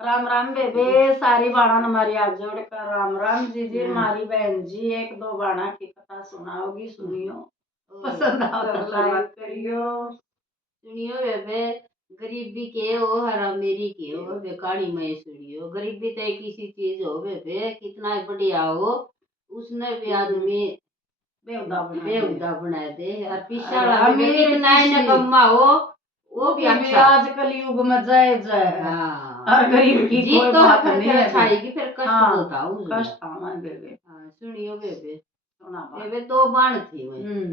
राम राम बेबे सारी बाणा हमारी हाथ जोड़ कर राम राम जी जी हमारी बहन जी एक दो बाणा की कथा सुनाओगी सुनियो पसंद आओ तो लाइक करियो सुनियो बेबे गरीबी के हो हरा मेरी के हो बे कहानी में सुनियो गरीबी तो एक ऐसी चीज हो बेबे कितना बढ़िया हो उसने भी आदमी बेहुदा बना दे और पिछाड़ा बेबे कितना ही नकम्मा हो वो भी अच्छा आजकल युग में जय जय और गरीब की कोई तो बात नहीं है अच्छाई फिर कष्ट होता हूँ कष्ट आवा बेबे सुनियो बेबे बेबे दो बाण थी मैं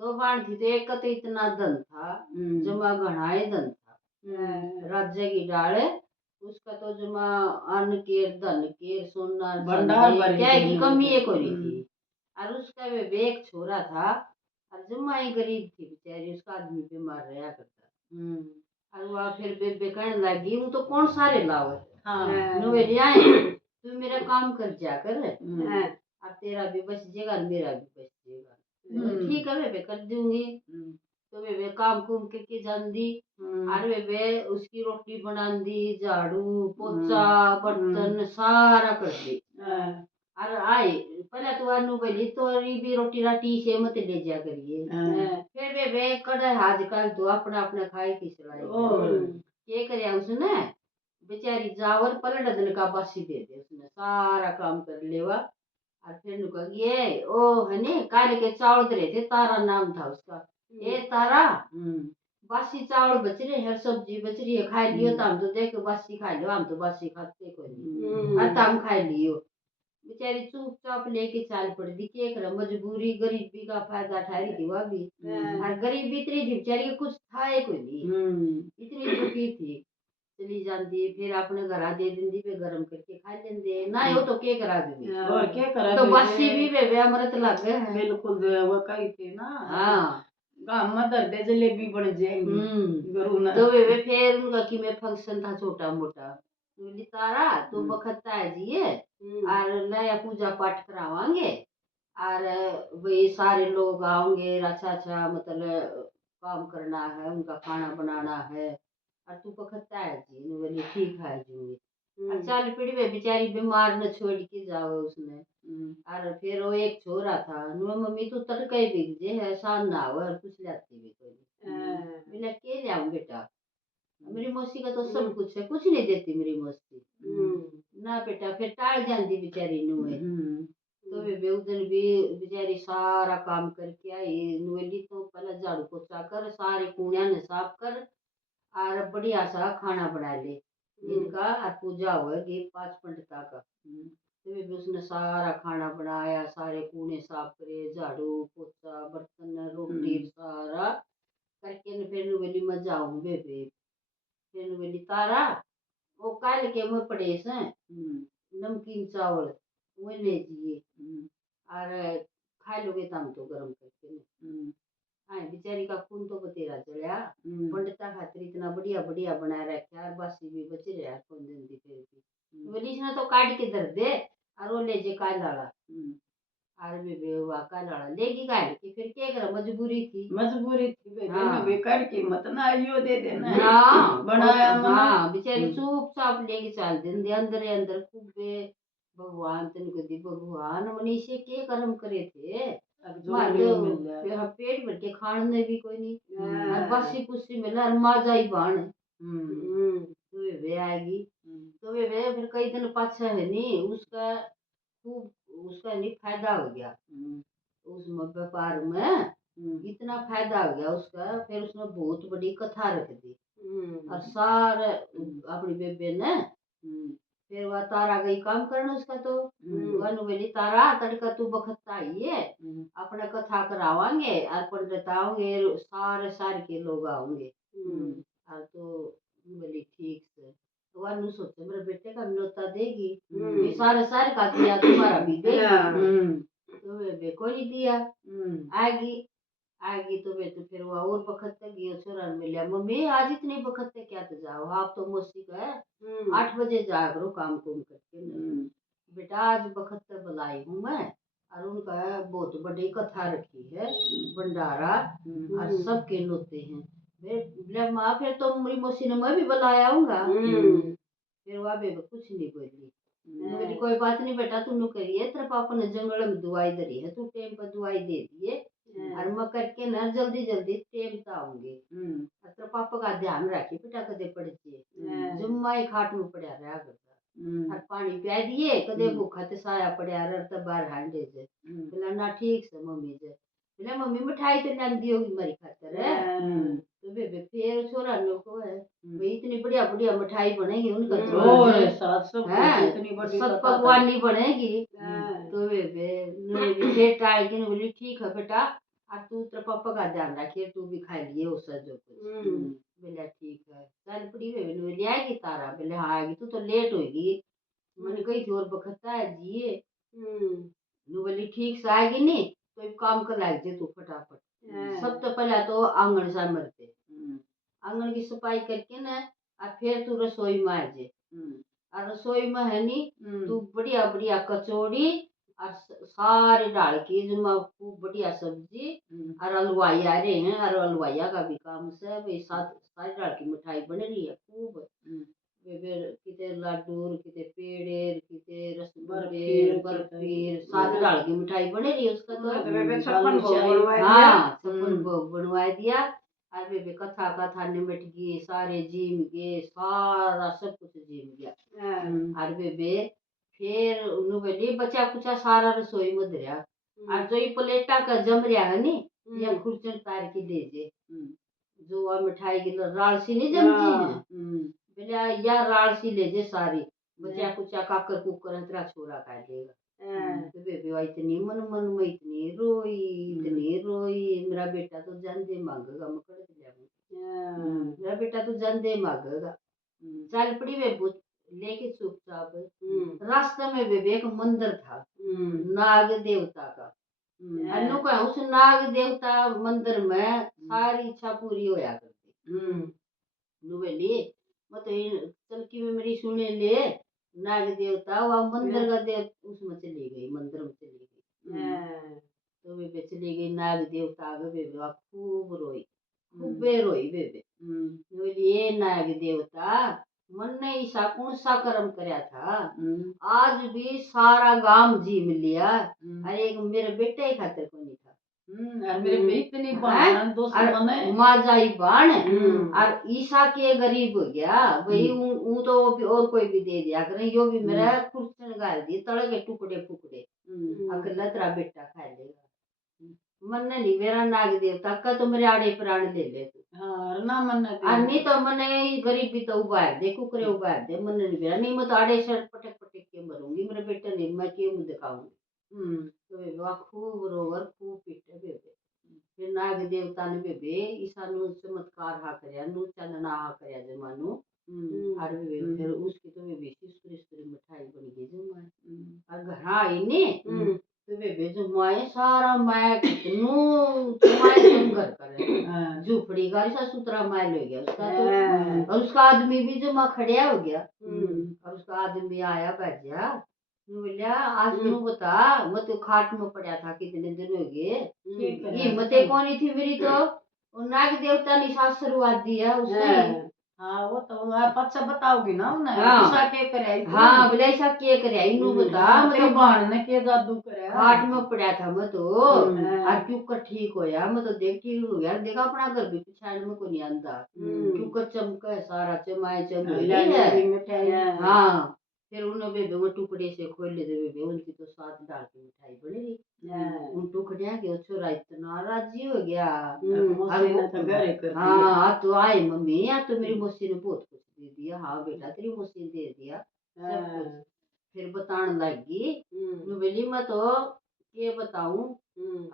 दो बाण थी तो एक का तो इतना धन था जमा घना ही धन था राज्य की डाल उसका तो जमा अन्न केर धन केर सोना भंडार क्या की कमी एक हो रही थी और उसका वे एक छोरा था और जमा ही गरीब थी बेचारी उसका आदमी बीमार रहा करता और वह फिर बेबे कहने लगी हूँ तो कौन सारे लाओ नवेली आए तू मेरा काम कर जा कर और तेरा भी बच जाएगा मेरा भी बच जाएगा ठीक है बेबे कर दूंगी तो बेबे काम कुम करके जान दी और बेबे उसकी रोटी बना दी झाड़ू पोछा बर्तन सारा कर दी और आए पहले तो अनु बोली तोरी भी रोटी राटी से मत ले जा करिए फिर बेबे कड़े आजकल तो अपना अपना खाए की सलाई ये करे उसने बेचारी जावर पलट दिन का बासी दे दे उसने सारा काम कर लेवा और फिर नुका ये ओ है नी काले के चावल धरे थे तारा नाम था उसका ये तारा बासी चावल बच रहे हर सब्जी बच रही है खा लियो तो हम तो देख बासी खा लियो हम तो बासी खाते कोई नहीं और हम खा लियो बेचारी चुपचाप लेके चाल पड़ दी के कर मजबूरी गरीबी का फायदा ठहरी थी वह भी और गरीबी इतनी थी बेचारी कुछ था ही कोई नहीं इतनी दुखी थी चली जाती फिर अपने घर दे दी पे गरम करके खा लेंदे ना हो तो के करा दी और क्या करा तो बस्सी भी बेबे अमृत लग गए बिल्कुल वो कही थी ना हाँ गांव में दर्दे जलेबी बन जाएंगी तो बेबे फिर उनका कि मैं फंक्शन था छोटा मोटा बोली तारा तू बखता है जी और नया पूजा पाठ करावांगे और वही सारे लोग आओगे अच्छा अच्छा मतलब काम करना है उनका खाना बनाना है और तू बखता है जी बोली ठीक है जी चल पड़ी वे बेचारी बीमार न छोड़ के जाओ उसने और फिर वो एक छोरा था मम्मी तू तड़के बिक जे है शान ना हो और कुछ लाती भी कोई मैंने के लियाऊं बेटा मेरी मौसी का तो सब कुछ है कुछ नहीं देती मेरी मौसी ना बेटा फिर टाल जाती बेचारी नुए तो वे उस दिन भी बेचारी सारा काम करके आई नुएली तो पहले झाड़ू पोछा कर सारे कूड़िया ने साफ कर और बढ़िया सा खाना बना ले इनका और पूजा होगी 5 पंडिता का तो भी उसने सारा खाना बनाया सारे कूड़े साफ करे झाड़ू पोछा बर्तन रोटी सारा करके फिर नुवेली मजा आऊं बेबे फिर नुवेली तारा वो काल के मुँह पड़े से नमकीन चावल वो ले जिए और खा लोगे तम तो गरम करके हाँ बेचारी का खून तो बतेरा चढ़ा पंडिता खातिर इतना बढ़िया बढ़िया बना रखा और बासी भी बच रहा कौन दिन दी फिर भी बोली इसने तो काट के धर दे और वो ले जे काल लाला और भी काल लाला लेगी काल की फिर क्या कर मजबूरी थी हाँ बेकार की मत ना आइयो दे देना हाँ बनाया हाँ बेचारी चुपचाप लेके चल देंदे अंदर अंदर खूब भगवान तनिक दी भगवान मनीषे के कर्म करे थे पेट भर के खाने भी कोई नहीं और बासी कुसी में लर माजा ही बाण तो वे आएगी तो वे फिर कई दिन पाछा है नहीं उसका खूब उसका नहीं फायदा हो गया उस व्यापार में इतना फायदा हो गया उसका फिर उसने बहुत बड़ी कथा रख दी और सारे अपनी बेबे ने फिर वह तारा गई काम करना उसका तो वनु बोली तारा तड़का तू बखता आइए अपना कथा करावांगे और पंडित आओगे सारे सारे के लोग आओगे और तो बोली ठीक से तो वनु सोचे मेरे बेटे का न्योता देगी ये सारे सारे का दिया तुम्हारा भी देगी तो वे को नहीं दिया आएगी आएगी तो वे तो फिर वो और बखत तक गई छोरा ने मिला मम्मी आज इतनी बखत तक क्या तो जाओ आप तो मौसी का है 8 बजे जा करो काम कुम करके बेटा आज बखत तक बुलाई हूँ मैं और उनका बहुत बड़ी कथा रखी है भंडारा और सबके नोते हैं माँ फिर तो मेरी मौसी ने मैं भी बुलाया हूँगा फिर वह बेबे कुछ नहीं बोली। मैं बोली कोई बात नहीं बेटा, तू करिए, तेरे पापा ने जंगल में दवाई धरी है, तू टेम पर दवाई दे दिए और मैं करके ना जल्दी जल्दी टेम पे आऊंगी। तेरे पापा का ध्यान रखी बेटा, कदे पड़ जाए जुम्मा ही खाट में पड़ा रहा करता और पानी पिया दिए, कदे भूखा ते साया पड़ा रहा तब बाहर हांडे जे बोला ना ठीक से मम्मी जे बोले मम्मी मिठाई तो लांदी होगी मेरी खातर है। तो बेबे फिर छोरा लोग को है भाई इतनी बढ़िया बढ़िया मिठाई बनेगी उनका और साथ सब कुछ इतनी बड़ी सब पता पकवानी बनेगी। तो बेबे ने फिर टाल के बोली ठीक है बेटा, और तू तेरे पापा का ध्यान रखिए, तू भी खा लिए उससे जो कुछ। बोला ठीक है चल पड़ी बेबे ने बोली आएगी तारा, बोले हाँ आएगी, तू तो लेट होगी। मैंने कही थी और बखता है जी नु बोली ठीक से आएगी नहीं तो एक काम कर लाग जे तू फटाफट। सब तो पहले तो आंगन सा मरते आंगन की सफाई करके ना और फिर तू रसोई में आ जे। और रसोई में है नी तू बढ़िया बढ़िया कचौड़ी और सारे डाल की जिसमें खूब बढ़िया सब्जी और हलवाई आ रहे हैं और हलवाइया का भी काम से भाई साथ सारी डाल की मिठाई बन रही है खूब। किते लाडू किते पेड़े किते रसगुल्ले बर्फी सात डाल की मिठाई बन रही है उसका तो छप्पन भोग बनवा दिया। हाँ छप्पन भोग बनवा दिया और बेबे कथा कथा निमट गई, सारे जीम गए, सारा सब कुछ जीम गया। और बेबे फिर उन्होंने बोली बचा कुचा सारा रसोई में धरिया और जो ये प्लेटा का जम रहा है नी या खुर्चन तार की ले जे जो वह मिठाई की रालसी नहीं जमती है बोले या रालसी ले जे सारी बचा कुचा काकर कुकर हतरा छोरा खा लेगा। तो बेबे वह इतनी मन मन में इतनी रोई मेरा बेटा तो जानते मांगेगा मैं कड़ जाऊंगी मेरा बेटा तो जानते मांगेगा। चल पड़ी बेबू लेके चुपचाप रास्ते में बेबे एक मंदिर था नाग देवता का। अनु का उस नाग देवता मंदिर में सारी इच्छा पूरी होया करती। बोली मैं तो चल की में मेरी सुने ले नाग देवता वह मंदिर का देव उसमें चली गई मंदिर में चली गई। तो बेबे चली गई नाग देवता आगे बेबे वह खूब रोई खूबे रोई बेबे। बोली ये नाग देवता मन ने ईसा कौन सा कर्म करया था आज भी सारा गांव जीम लिया अरे एक मेरे बेटे खातिर को नहीं था और मेरे पे इतनी बाण दोस्त मने माजाई बाण और ईसा के गरीब हो गया भाई ऊ तो और कोई भी दे दिया करे यो भी मेरा कुर्चन गाल दी तड़े के टुकड़े फुकड़े अकेला तेरा बेटा खा लेगा। मन नहीं मेरा नाग देवता का तो मेरे आड़े प्राण ले ले तू ना मन नहीं तो मने गरीबी तो उबार दे कुकरे उबार दे मन नहीं मेरा नहीं मैं तो आड़े शर्ट पटक पटक के मरूंगी मेरे बेटे नहीं मैं क्यों मुंह दिखाऊंगी। तो बेबे खूब रोवर खूब पीटे बेबे फिर नाग देवता ने बेबे ईसा नु चमत्कार हा करया नु चनना हा करया जमानु और बेबे फिर उसकी तो बेबे सिस्टरी मिठाई बन गई जमा और घर आई ने तो बेबे जमाए सारा मैं कितनु तुम्हारे संगर करे झूपड़ी का ऐसा सुतरा माल हो गया उसका तो और उसका आदमी भी जमा खड़िया हो गया और उसका आदमी आया बैठा बोलिया आज तू बता मैं तो खाट में पड़ा था कितने दिन हो गए हिम्मतें कौन थी मेरी तो नाग देवता ने साथ शुरुआत दी है उसने। हाँ वो तो आप अच्छा बताओगी ना उन्हें ऐसा के करे हाँ बोले ऐसा के करे इन्हू बता तेरी बाण ने के जादू करे खाट में पड़ा था मैं तो और क्यूकर ठीक होया मैं तो देख ठीक हो गया देखा अपना घर भी पिछाड़ में को नहीं आंदा क्यूकर चमका सारा चमाए चमड़ी है। हाँ फिर उन्हें बेबे वो टुकड़े से खोल ले दे बेबे उनकी तो साथ डाल के मिठाई बनी रही उन टुकड़िया के छोरा इतना राजी हो गया। हाँ तो आए मम्मी या तो मेरी मौसी ने बहुत कुछ दे दिया हाँ बेटा तेरी मौसी ने दे दिया सब कुछ। फिर बताने लगी बोली मैं तो ये बताऊं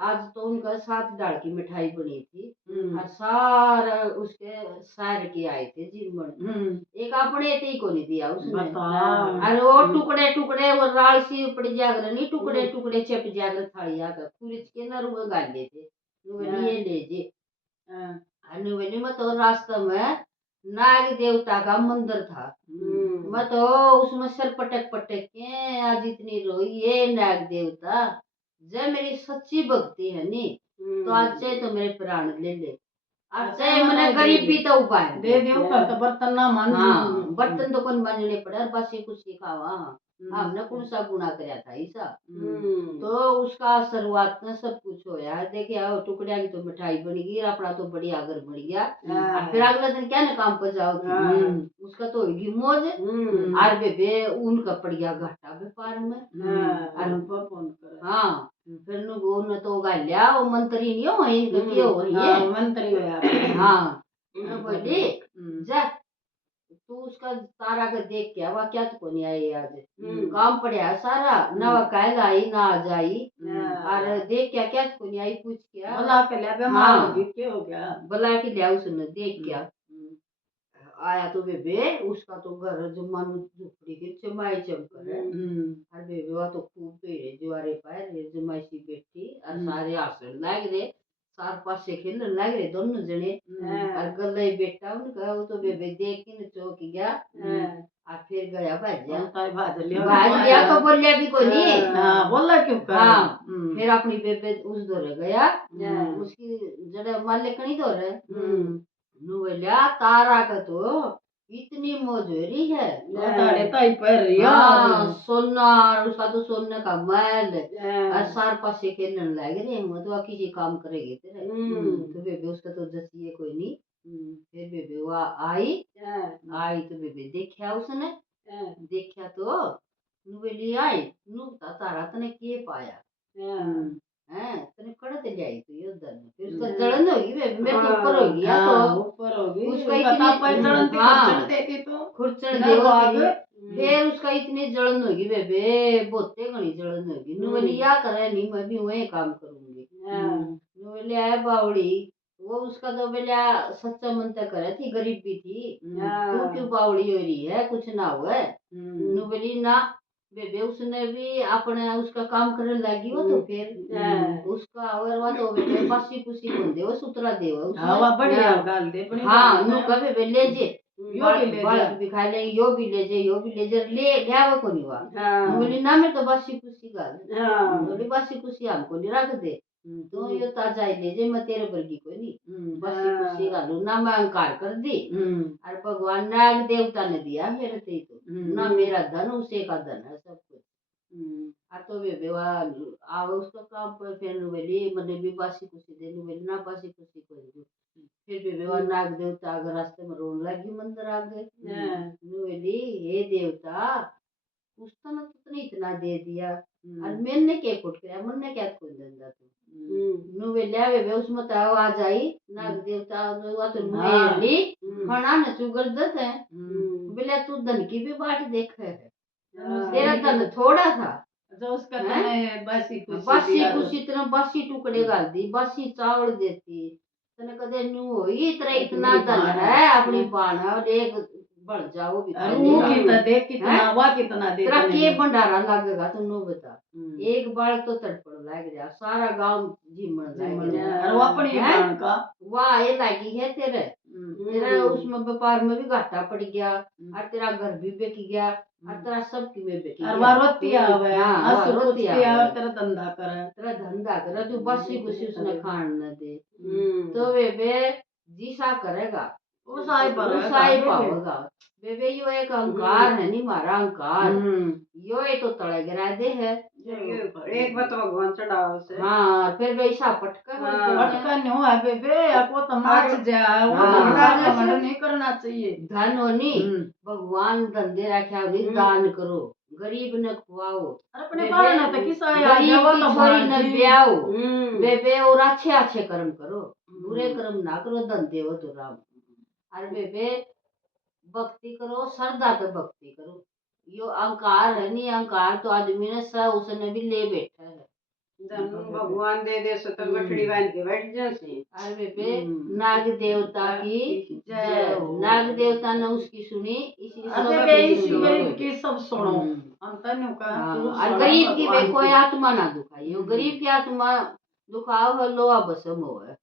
आज तो उनका 7 दाल की मिठाई बनी थी और सारा उसके सार के आए थे जिमन एक अपने ते को नहीं दिया उसने और वो टुकड़े टुकड़े वो राल सी पड़ जाकर नहीं टुकड़े टुकड़े चप जाकर थाली आकर खुरिच के न रुआ गाले थे ये ले जे अनुवली में तो रास्ते में नाग देवता का मंदिर था मैं तो उसमें सर पटक पटक के आज इतनी रोई ये नाग देवता जब मेरी सच्ची भक्ति है नी तो आज चाहे तो मेरे प्राण ले ले और अच्छा, चाहे मैंने मैंने गरीब दे भी तो उपाय दे दियो कर तो बर्तन ना मान हाँ बर्तन तो कौन मांजने पड़े और बस ये कुछ सिखावा हमने कौन सा गुना करया था ऐसा तो उसका शुरुआत में सब कुछ होया देखिए आओ टुकड़िया की तो मिठाई बन गई अपना तो बड़ी आगर बन गया और फिर अगले दिन क्या ना काम पर जाओ थी उसका तो होगी मौज और बेबे उनका पड़ गया घाटा व्यापार में और फोन कर हाँ फिर न तो गालिया वो मंत्री नहीं हो इनका क्या हो ये मंत्री होया हाँ बोली जा तू उसका तारा का देख के अब क्या तो नहीं आई आज काम पड़ा है सारा ना वह कल आई ना आज आई और देख क्या क्या तो नहीं आई पूछ क्या भला के लिया बीमार होगी क्या हो गया भला के लिया उसने देख क्या आया तो बेबे उसका तो घर जो मानो झुपड़ी की चमाई चमक है और बेबे वह तो खूब पेड़े दीवारे पर जमाई सी बैठी और सारे आसन लाग रहे सार पासे खेलने लग रहे दोनों जने और गले बेटा उनका वो तो बेबे देख के न चौंक गया और फिर गया भाज लिया तो बोलिया भी कोई नहीं बोला क्यों कर हाँ फिर अपनी बेबे उस दौरे गया उसकी जड़े मालिकनी दौरे बोलिया तारा का तो इतनी मौज हो रही है सोना और उसका तो सोने का महल और सार पासे खेलने लग रहे हैं तो किसी काम करेगी तेरे तो बेबे उसका तो जसिए कोई नहीं फिर बेबे वो आई तो बेबे देखा उसने देखा तो बोली आई तारा तने के पाया तने कड़त जाई तो ये उधर फिर उसका जलन होगी बेबे मेरे को ऊपर होगी या तो ऊपर होगी उसका इतनी जलन हाँ देखी तो खुरचड़ देव फिर उसका इतनी जलन होगी बेबे बहुते घनी जलन होगी बोली या करे नहीं मैं भी वही काम करूंगी बोले आए बावड़ी वो उसका तो बोलिया सच्चा मन तक करे थी गरीब भी थी तू क्यों बावड़ी हो रही है कुछ ना हुआ बोली ना बेबे उसने भी अपने उसका काम करने लगी हो तो फिर उसका और वह तो बेबे बासी कुसी कौन दे वो सुतरा दे वो बढ़िया गाल दे हाँ नु कभी बे ले जे यो भी ले बालक भी खा ले यो भी ले जे ले लिया को नहीं वा बोली ना मैं तो बासी कुसी गाल बोली बासी कुसी हमको नहीं रख दे तो यो ताजा ही ले जे मैं तेरे वर्गी को नहीं बासी कुसी गालू ना मैं अहंकार कर दी और भगवान नाग देवता ने दिया मेरे ते तो ना मेरा धन उसे का धन है सब कुछ तो बेबे आव उसका काम पर फिर बोली मैंने भी बासी कुसी दे बोली ना बासी कुसी को फिर बेबे वह नाग देवता अगर रास्ते में रोन लगी मंदिर आ गए बोली हे देवता कुछ तो ना तुमने इतना दे दिया और मैंने क्या कुट किया मैंने क्या खोल दिया तू बोलिया बेबे उसमें तो आवाज आई नाग देवता तो मेली खाना न चुगर दत है बोलिया तू धन की भी बाट देख है तेरा धन थोड़ा था जो उसका तने बासी कुछ इतना बासी टुकड़े गाल दी बासी चावल देती तने कदे न्यू होई तेरा इतना धन है अपनी बाण और एक बढ़ जाओ भी देख कितना वा कितना दे तेरा के भंडारा लगेगा तुम नो बता एक बार तो तड़पड़ लग गया सारा गांव झिमण लग गया और वो अपनी बाण का वाह ये लगी है तेरे तेरा उसमें व्यापार में भी घाटा पड़ गया और तेरा घर भी बेच गया और तेरा सब की में बेच गया रोटिया आवे रोटिया और तेरा धंधा करे तू बसी कुछ उसने खान न दे तो बेबे जीसा करेगा उसाई पावेगा बेबे यो एक अहंकार है नहीं मारा अहंकार यो ये तो तड़े गिरा दे है एक बात भगवान चढ़ाओ से हाँ फिर वैसा पटका नहीं हुआ बेबे आपको तमाच जा वो तो नहीं करना चाहिए धन होनी भगवान धंधे रखा भी दान करो गरीब ने खुआओ अपने बारे में तो किसा गरीब की छोरी ने ब्याओ बेबे और अच्छे अच्छे कर्म करो बुरे कर्म ना करो धंधे हो तो राम अरे बेबे भक्ति करो श्रद्धा पे भक्ति करो यो अहंकार है नहीं अहंकार तो आदमी ने सा उसने भी ले बैठा है भगवान दे सो गठड़ी बांध के बैठ जासी अरे बेबे नाग देवता की जय नाग देवता ने उसकी सुनी इसी गरीब की सब सुनो अंतन्यु का और गरीब की कोई आत्मा ना दुखाई गरीब की आत्मा दुखाओ है लोहा बसम हो है